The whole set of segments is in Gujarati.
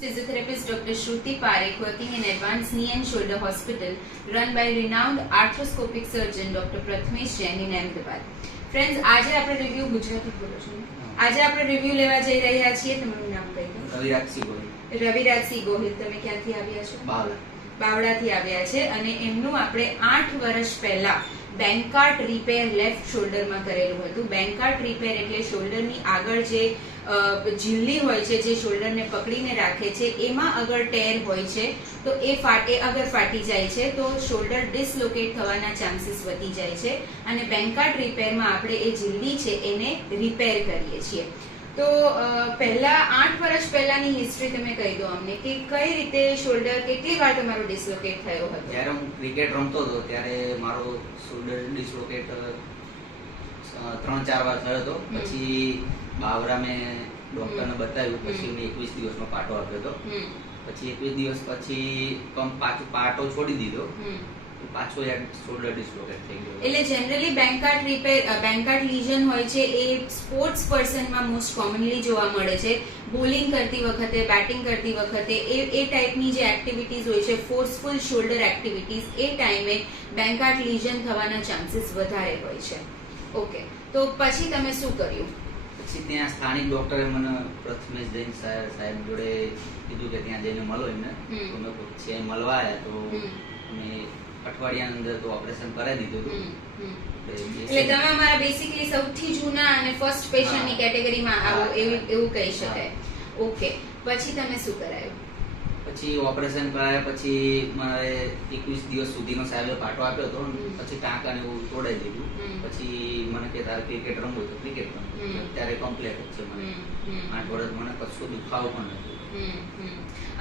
Physiotherapist Dr. Shruti Parekh, working in Advanced Knee and Shoulder Hospital, run by renowned arthroscopic surgeon Dr. Prathmesh Jain in Ahmedabad. Friends, આજે આપણે રિવ્યુ ગુજરાતી બોલો છો. આજે આપણે રિવ્યુ લેવા જઈ રહ્યા છીએ. તમારું નામ કહી દો. રવિરાજસિંહ ગોહિલ. રવિરાજસિંહ ગોહિલ, તમે ક્યાંથી આવ્યા છો? બાવળાથી આવ્યા છે અને એમનું આપણે 8 વર્ષ પહેલા બેન્કાર્ટ રિપેર લેફ્ટ શોલ્ડરમાં કરેલું હતું. બેન્કાર્ટ રિપેર એટલે શોલ્ડરની આગળ જે ઝીલ્લી હોય છે, જે શોલ્ડરને પકડીને રાખે છે, એમાં અગર ટેર હોય છે તો એ અગર ફાટી જાય છે તો શોલ્ડર ડિસલોકેટ થવાના ચાન્સીસ વધી જાય છે અને બેન્કાર્ટ રિપેરમાં આપણે એ ઝીલ્લી છે એને રિપેર કરીએ છીએ. તો પહેલા 8 વર્ષ પહેલાની હિસ્ટ્રી તમે કહી દો અમને કે કઈ રીતે શોલ્ડર કેટલી વાર તમારો ડિસલોકેટ થયો હતો? જ્યારે હું ક્રિકેટ રમતો હતો ત્યારે મારો શોલ્ડર ડિસલોકેટ 3-4 વાર થયો હતો. પછી બાવરા મેં ડોક્ટરને બતાવ્યું, પછી મેં 21 દિવસનો પાટો આપ્યો હતો. પછી 21 દિવસ પછી પાટો છોડી દીધો, પાછો એક શોલ્ડર ડિસલોકેટ થઈ ગયો. એટલે જનરલી બેન્કાર્ટ રિપેર, બેન્કાર્ટ લીઝન હોય છે એ સ્પોર્ટ્સ પર્સનમાં મોસ્ટ કોમનલી જોવા મળે છે. બોલિંગ કરતી વખતે, બેટિંગ કરતી વખતે એ ટાઈપની જે એક્ટિવિટીઝ હોય છે, ફોર્સફુલ શોલ્ડર એક્ટિવિટીઝ, એ ટાઈમે બેન્કાર્ટ લીઝન થવાના ચાન્સીસ વધારે હોય છે. ઓકે, તો પછી તમે શું કર્યું? પછી ત્યાં સ્થાનિક ડોક્ટરે મને પ્રથમેશ જૈન સાહેબ જોડે કીધું કે ત્યાં જઈને મળો એમને. તો મેં પછી મળવા આવ્યા તો મેં અઠવાડિયાની અંદર તો ઓપરેશન કરાવી દીધું હતું. એટલે તમે અમારા બેસિકલી સૌથી જૂના અને ફર્સ્ટ પેશન્ટની કેટેગરીમાં આવો એવું કહી શકાય. ઓકે, પછી તમે શું કરાયું? પછી ઓપરેશન કરાયા પછી મારે 21 દિવસ સુધીનો સાહેબે પાટો આપ્યો હતો. પછી ટાંકાને એવું તોડાઈ દીધું. પછી મને કે તારે ક્રિકેટ રમવું તો ક્રિકેટ રમવું. અત્યારે કમ્પ્લીટ છે મને 8 વર્ષ, મને કશું દુખાવો પણ નથી.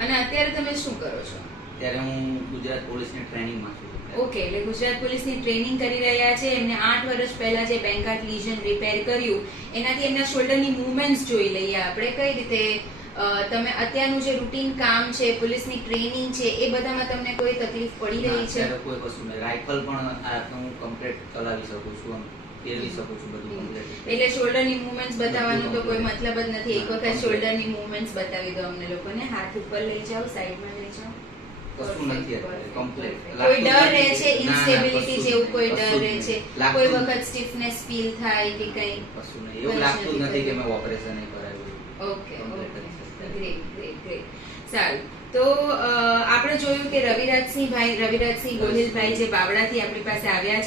અને અત્યારે તમે શું કરો છો? ત્યારે હું ગુજરાત પોલીસની ટ્રેનિંગમાં છું. ઓકે, એટલે ગુજરાત પોલીસની ટ્રેનિંગ કરી રહ્યા છે. એમને 8 વર્ષ પહેલા જે બેન્કાર્ટ લીઝન રિપેર કર્યું એનાથી એમના શોલ્ડરની મૂવમેન્ટ્સ જોઈ લઈએ આપણે. કઈ રીતે તમે અત્યારનું જે રૂટીન કામ છે, પોલીસની ટ્રેનિંગ છે, એ બધામાં તમને કોઈ તકલીફ પડી રહી છે? કોઈ કશું નહીં. રાઇફલ પણ હું કમ્પ્લીટ ચલાવી શકું છું, ફેરવી શકું છું બધું કમ્પ્લીટ. એટલે શોલ્ડરની મૂવમેન્ટ્સ બતાવવાનો તો કોઈ મતલબ જ નથી. એક વખત શોલ્ડરની મૂવમેન્ટ્સ બતાવી દો અમને લોકોને. હાથ ઉપર લઈ જાઓ, સાઈડમાં લઈ જાઓ. કશું નથી કમ્પ્લીટ. કોઈ ડર રહે છે, ઇન્સ્ટેબિલિટી જેવું કોઈ ડર રહે છે? કોઈ વખત સ્ટીફનેસ ફીલ થાય કે કઈ? કશું નહીં, એવું લાગતું નથી કે મેં ઓપરેશન કરાવ્યું. Okay, great great great. સારું, તો આપણે જોયું કે રવિરાજસિંહ ગોહિલભાઈ જે બાવળાથી આપણી પાસે આવ્યા છે